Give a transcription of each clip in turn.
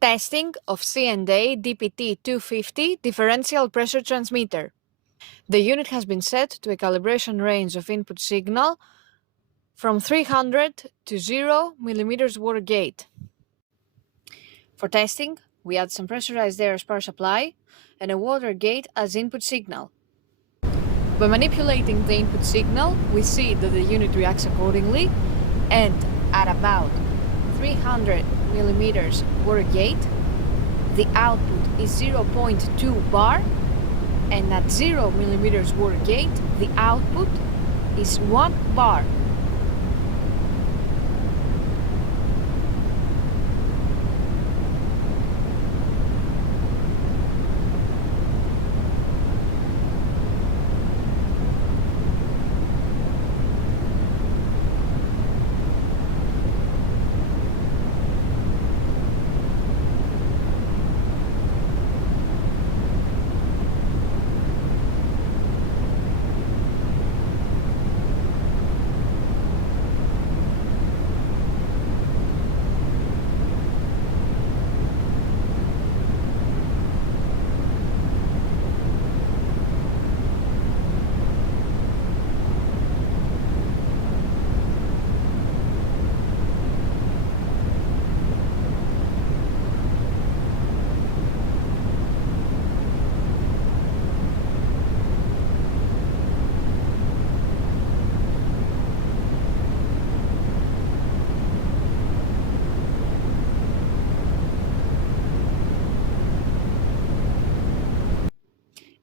Testing of C&A DPT-250 differential pressure transmitter. The unit has been set to a calibration range of input signal from 300 to 0 mm water gate. For testing, we add some pressurized air as power supply and a water gate as input signal. By manipulating the input signal, we see that the unit reacts accordingly, and at about 300 mm water gate, the output is 0.2 bar, and at 0 mm water gate, the output is 1 bar.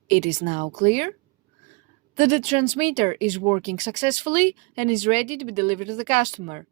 It is now clear that the transmitter is working successfully and is ready to be delivered to the customer.